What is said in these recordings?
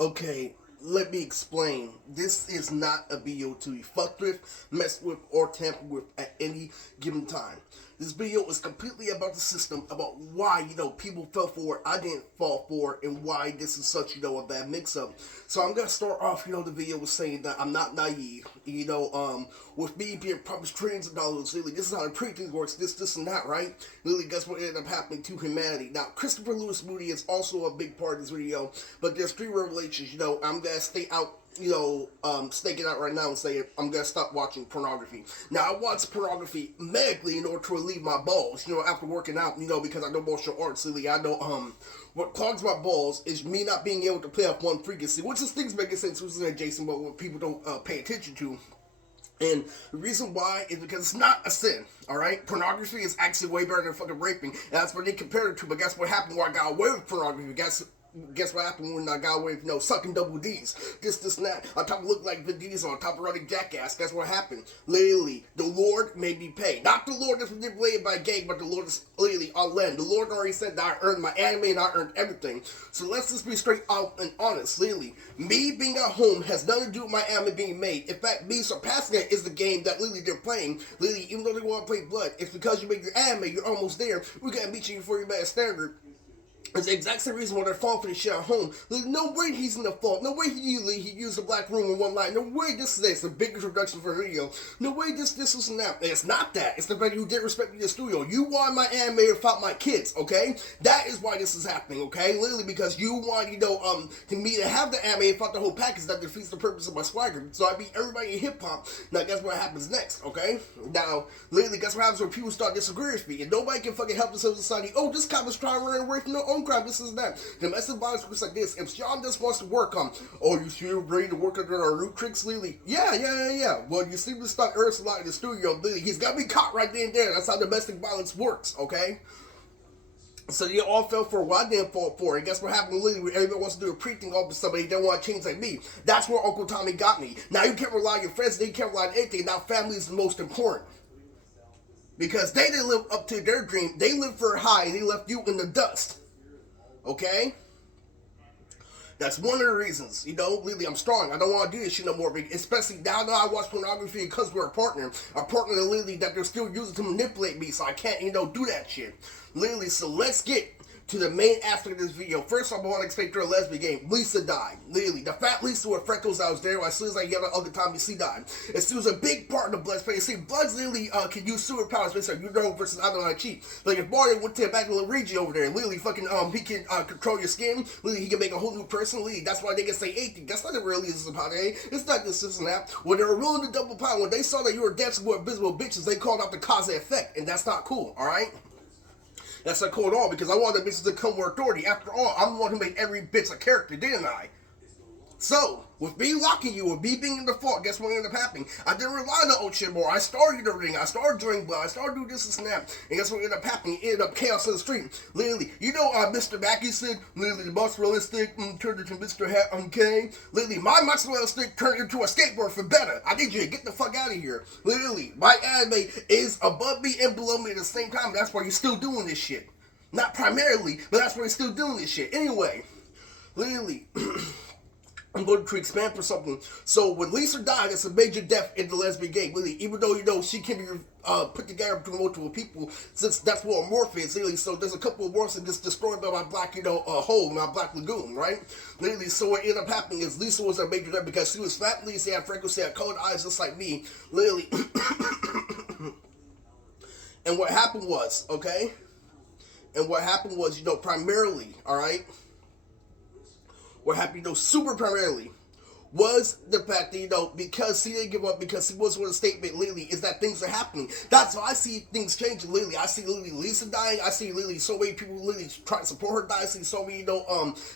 Okay, let me explain. This is not a video to be fucked with, messed with, or tampered with at any given time. This video is completely about the system, about why, people fell for it, I didn't fall for it, and why this is such, a bad mix-up. So I'm gonna start off, the video with saying that I'm not naive. With me being promised trillions of dollars, really, this is how the pre-thing works, this, and that, right? Really, that's what ended up happening to humanity. Now, Christopher Lewis Moody is also a big part of this video, but there's three revelations, I'm gonna stay out, staking out right now and say I'm gonna stop watching pornography. Now, I watch pornography medically in order to relieve my balls, after working out, because I know martial arts, really. I know, what clogs my balls is me not being able to play up one frequency, which is things making sense, which is adjacent, but what people don't pay attention to. And the reason why is because it's not a sin, alright? Pornography is actually way better than fucking raping, and that's what they compared it to, but guess what happened when I got away with pornography? Guess what happened when I got away with, sucking double D's? This, and that. On top of look like Vin Diesel, on top of running jackass. Guess what happened? Literally, the Lord made me pay. Not the Lord that's manipulated by gang, but the Lord is literally on land. The Lord already said that I earned my anime and I earned everything. So let's just be straight out and honest. Literally, me being at home has nothing to do with my anime being made. In fact, me surpassing it is the game that literally they're playing. Literally, even though they want to play blood, it's because you make your anime, you're almost there. We're gonna meet you before you met a standard. It's the exact same reason why they're falling for this shit at home. Like, no way he's in the fault. No way he used a black room in one line. No way this is it's a big introduction for a video. No way this and that. And it's not that. It's the fact you didn't respect me in the studio. You want my animator fought my kids, okay? That is why this is happening, okay? Literally because you want, to me to have the anime and fought the whole package that defeats the purpose of my swagger. So I beat everybody in hip-hop. Now guess what happens next, okay? Now, literally, guess what happens when people start disagreeing with me? And nobody can fucking help themselves in society. Oh, this cop is trying to run away from their own crime. This is that. Domestic violence looks like this. If Sean just wants to work on, oh, you still ready to work under our root tricks, Lily? Yeah. Well, you see this stuff Earth's a lot in the studio, Lily. He's got to be caught right then and there. That's how domestic violence works, okay? So you all fell for what I didn't fall for. And guess what happened with Lily? When everybody wants to do a pre-thing off with somebody, they don't want to change like me. That's where Uncle Tommy got me. Now you can't rely on your friends. They can't rely on anything. Now family is the most important. Because they didn't live up to their dream. They lived for a high and they left you in the dust. Okay? That's one of the reasons, really, I'm strong. I don't want to do this shit no more, especially now that I watch pornography because we're a partner that literally that they're still using to manipulate me, so I can't, do that shit. Literally, so let's get to the main aspect of this video. First off, I want to explain through a lesbian game. Lisa died. Literally, the fat Lisa with freckles that was there as soon as I yelled at Uncle Tommy, she died. And she was a big part of the blood space. See, bloods literally can use superpowers based on versus I don't know how to cheat. Like if Mario went to the back of Luigi over there, literally fucking he can control your skin. Literally, he can make a whole new person. Literally, that's why they can say anything. That's not the real is about it. It's not this and that. When they were willing to double power, when they saw that you were dancing with invisible bitches, they called out the cause and effect, and that's not cool. All right. That's not cool at all, because I want the bitches to come with authority. After all, I'm the one who made every bitch a character, didn't I? So, with me locking you, with me being in the fault, guess what ended up happening? I didn't rely on the old shit more. I started the ring, I started drawing blood, I started doing this and that. And guess what ended up happening? It ended up chaos in the street. Literally, Mr. Mackey said, literally, the mozzarella stick turned into Mr. Hat, okay? Literally, my mozzarella stick turned into a skateboard for better. I need you to get the fuck out of here. Literally, my anime is above me and below me at the same time. That's why you're still doing this shit. Not primarily, but that's why you're still doing this shit. Anyway, literally... I'm going to expand for something. So when Lisa died, it's a major death in the lesbian game. Really, even though she can be put together between multiple people, since that's what a morph is. Really, so there's a couple of morphs that just destroyed by my black, hole, my black lagoon, right? Literally, so what ended up happening is Lisa was a major death because she was fat. Lisa had freckles, she had colored eyes, just like me. Literally, and what happened was, okay, primarily, all right. What happened, super primarily, was the fact that, because she didn't give up, because she was with a statement lately, is that things are happening. That's why I see things changing lately. I see literally Lisa dying. I see literally so many people literally trying to support her die. I see so many,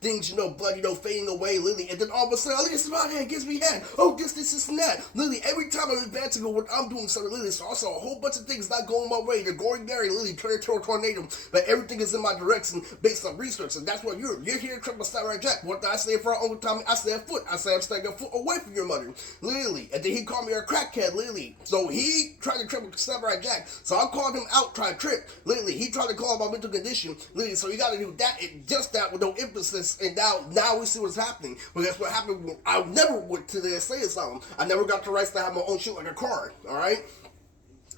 things, blood, fading away, literally. And then all of a sudden, oh, this is my hand, gives me hand. Oh, this, and that. Literally, every time I'm advancing on what I'm doing, something, literally, so also a whole bunch of things not going my way. They're going Gary, literally, turning into a tornado. But everything is in my direction based on research. And that's what you're here to try to start right jack. What did I say for our own time? I said foot. I said I'm stand your foot away from your mother. Literally. And then he called me a crackhead, literally. So he tried to trip with Samurai Jack. So I called him out, tried to trip. Literally. He tried to call my mental condition. Literally. So you gotta do that and just that with no emphasis. And now we see what's happening. But that's what happened when I never went to the insane asylum. I never got the rights to have my own shit like a car. Alright?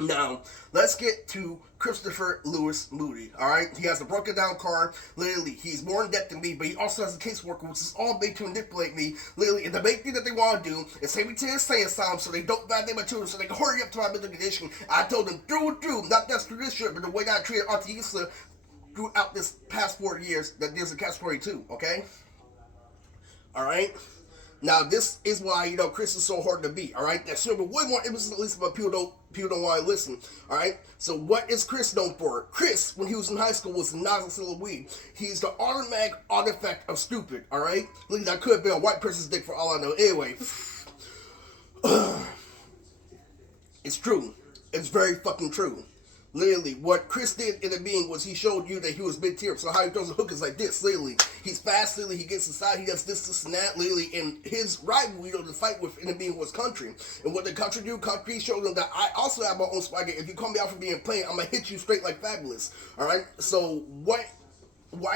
Now, let's get to Christopher Lewis Moody, alright? He has a broken down car, literally, he's more in debt than me, but he also has a caseworker, which is all made to manipulate me, literally, and the main thing that they want to do is take me to the insane asylum so they don't validate my children, so they can hurry up to my mental condition. I told them through and through, not just through this shit, but the way that I treated Auntie Issa throughout this past 4 years, that there's a catch-22, okay? Alright? Now, this is why, Kris is so hard to beat, alright? That should be way more emphasis, at least, but people don't want to listen, alright? So, what is Kris known for? Kris, when he was in high school, was a nozzle of weed. He's the automatic artifact of stupid, alright? Look, that could have been a white person's dick for all I know. Anyway, it's true. It's very fucking true. Literally, what Kris did in the being was he showed you that he was mid-tier. So how he throws the hook is like this, literally. He's fast, literally, he gets inside, he does this, and that, literally, and his rival, to fight with in the being was Country. And what did Country do? Country showed him that I also have my own swagger. If you call me out for being plain, I'm gonna hit you straight like Fabulous. Alright? So why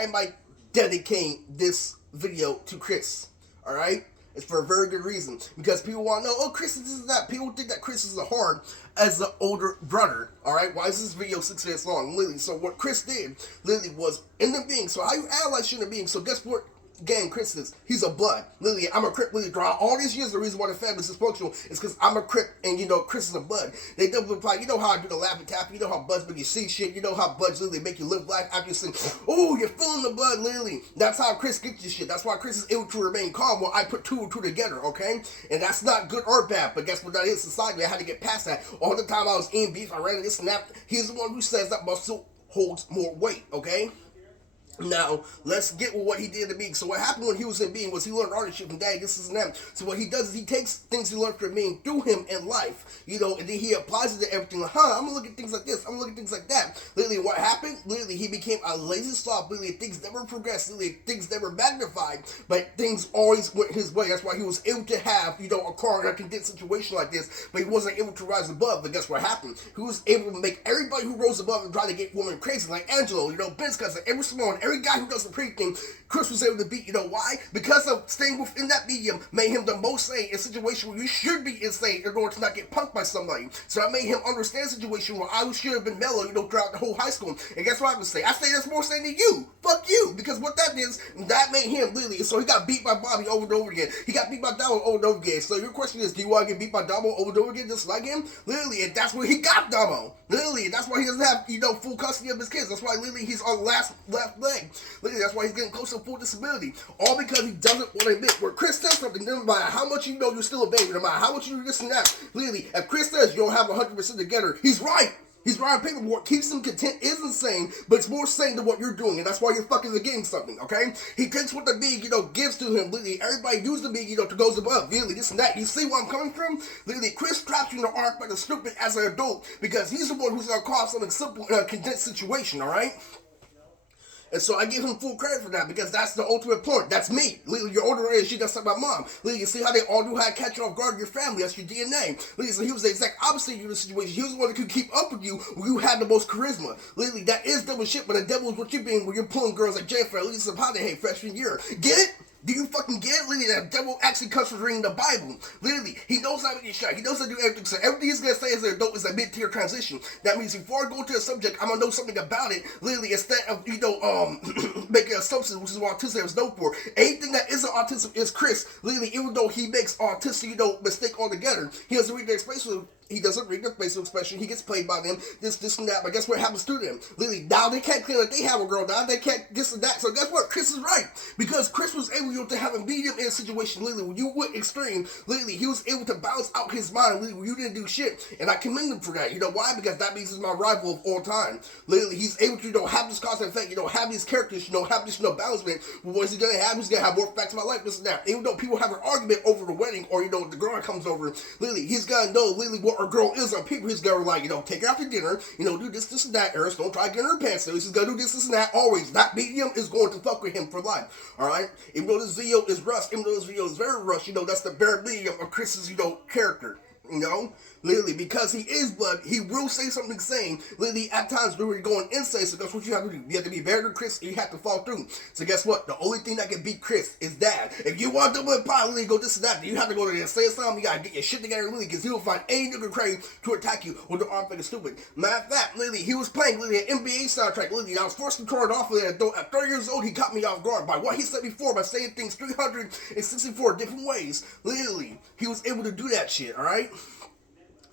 am I dedicating this video to Kris? Alright? It's for a very good reason. Because people want to know, oh, Kris is this and that. People think that Kris is a hard as the older brother. Alright? Why is this video 6 minutes long? Literally. So what Kris did, literally, was in the being. So how you analyze shit in the being. So guess what gang Kris is? He's a blood. Literally, I'm a Crip. Literally, throughout all these years, the reason why the family is dysfunctional is because I'm a Crip and, Kris is a blood. They double apply. You know how I do the lappy tap. You know how bloods make you see shit. You know how bloods literally make you live life after you sing, oh, you're feeling the blood, literally. That's how Kris gets you shit. That's why Kris is able to remain calm while I put 2 and 2 together, okay? And that's not good or bad, but guess what that is? Society, I had to get past that. All the time I was in beef, I ran this and that. He's the one who says that muscle holds more weight, okay? Now, let's get with what he did in being. So what happened when he was in being was he learned artistry from Dad, this and that. So what he does is he takes things he learned from being through him in life, and then he applies it to everything. Like, I'm gonna look at things like this, I'm gonna look at things like that. Literally, what happened? Literally, he became a lazy sloth. Literally, things never progressed. Literally, things never magnified, but things always went his way. That's why he was able to have, a car in a condensed situation like this, but he wasn't able to rise above. But guess what happened? He was able to make everybody who rose above and try to get women crazy, like Angelo, Ben's cousin, every Simone, every guy who does the pretty thing, Kris was able to beat. Why? Because of staying within that medium made him the most sane in a situation where you should be insane in order to not get punked by somebody. So that made him understand a situation where I should have been mellow, throughout the whole high school. And guess what I have to say? I say that's more sane than you. Fuck you. Because what that is, that made him literally. So he got beat by Bobby over and over again. He got beat by Damo over and over again. So your question is, do you want to get beat by Damo over and over again just like him? Literally, and that's where he got Damo. Literally, and that's why he doesn't have, full custody of his kids. That's why literally he's on the left leg. Literally, that's why he's getting close to full disability. All because he doesn't want to admit where Kris says something, no matter how much you're still a baby, no matter how much you do this and that. Literally, if Kris says you don't have 100% together, he's right. He's right on paper. What keeps him content is insane, but it's more sane than what you're doing, and that's why you're fucking getting something, okay? He takes what the big, gives to him. Literally, everybody uses the big, to goes above. Literally, this and that. You see where I'm coming from? Literally, Kris traps you in the arc by the stupid as an adult, because he's the one who's gonna cause something simple in a condensed situation, alright? And so I give him full credit for that because that's the ultimate point. That's me. Literally, your older age, she does something about mom. Literally, you see how they all do how to catch you off guard your family. That's your DNA. Literally, so he was the exact opposite of you in the situation. He was the one that could keep up with you when you had the most charisma. Literally, that is double shit, but the devil is what you're being when you're pulling girls like Jennifer. Literally, some how they hate freshman year. Get it? Do you fucking get it? Literally, that devil actually comes from reading the Bible. Literally, he knows how to get shot. He knows how to do everything. So everything he's going to say as an adult is a mid-tier transition. That means before I go to a subject, I'm going to know something about it. Literally, instead of, making assumptions, which is what autism is known for. Anything that isn't autism is Kris. Literally, even though he makes autistic, mistake altogether, he doesn't read the expression. He doesn't read the facial expression. He gets played by them. This, and that. But guess what happens to them? Literally, now they can't claim that they have a girl. Now they can't this and that. So guess what? Kris is right. Because Kris was able to have a medium in a situation, literally, when you went extreme, literally, he was able to balance out his mind, literally, when you didn't do shit. And I commend him for that. You know why? Because that means he's my rival of all time. Literally, he's able to, have this cause and effect, have these characters, have this, balancement. But what's he going to have? He's going to have more facts about life, this and that. Even though people have an argument over the wedding or, the girl comes over, literally, he's going to know, literally, what what a girl is on paper. He's gonna like, take her out to dinner, do this and that. Eris, don't try to get her pants. So he's gonna do this and that always. That medium is going to fuck with him for life. Alright? Even though this video is rushed, even though this video is very rushed, that's the bare medium of Kris's, character. Literally, because he is blood, he will say something insane. Literally, at times, we were going insane, so that's what you have to do. You have to be better than Kris, and you have to fall through. So guess what? The only thing that can beat Kris is that. If you want to double and pile, literally go this and that, then you have to go to the insane asylum, you gotta get your shit together, literally, because he will find any nigga crazy to attack you with the arm fucking stupid. Matter of fact, literally, he was playing, literally, an NBA soundtrack, literally, I was forced to turn it off of that, though at 30 years old, he caught me off guard by what he said before, by saying things 364 different ways. Literally, he was able to do that shit, alright?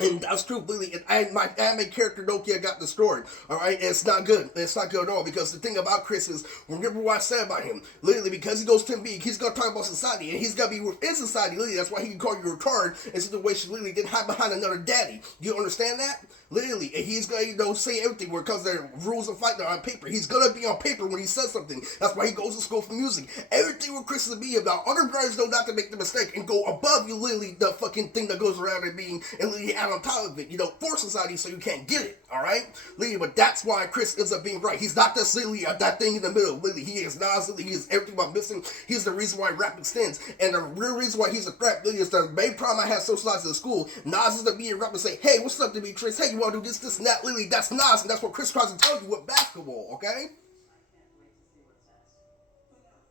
And that's true, literally. And my anime character Nokia got destroyed. Alright? And it's not good. It's not good at all. Because the thing about Kris is, remember what I said about him. Literally, because he goes to me, he's gonna talk about society. And he's gonna be within society. Literally, that's why he can call you a retard in situations literally didn't hide behind another daddy. Do you understand that? Literally, and he's gonna, say everything where it comes to rules of fight on paper. He's gonna be on paper when he says something. That's why he goes to school for music. Everything with Kris is be about. Other brothers know not to make the mistake and go above you, literally, the fucking thing that goes around and being, and literally add on top of it, for society so you can't get it, alright? Literally, but that's why Kris ends up being right. He's not just literally that thing in the middle. Literally, he is not, he is everything about missing. He's the reason why rap extends. And the real reason why he's a threat, literally, is the main problem I had socialized in school. Nas is to be a rap and say, hey, what's up to me, Kris? Hey, you wanna do this, and that? Literally, that's Nas, and that's what Kris tries to tell you with basketball, okay?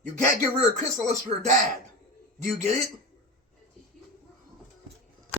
You can't get rid of Kris unless you're a dad. Do you get it?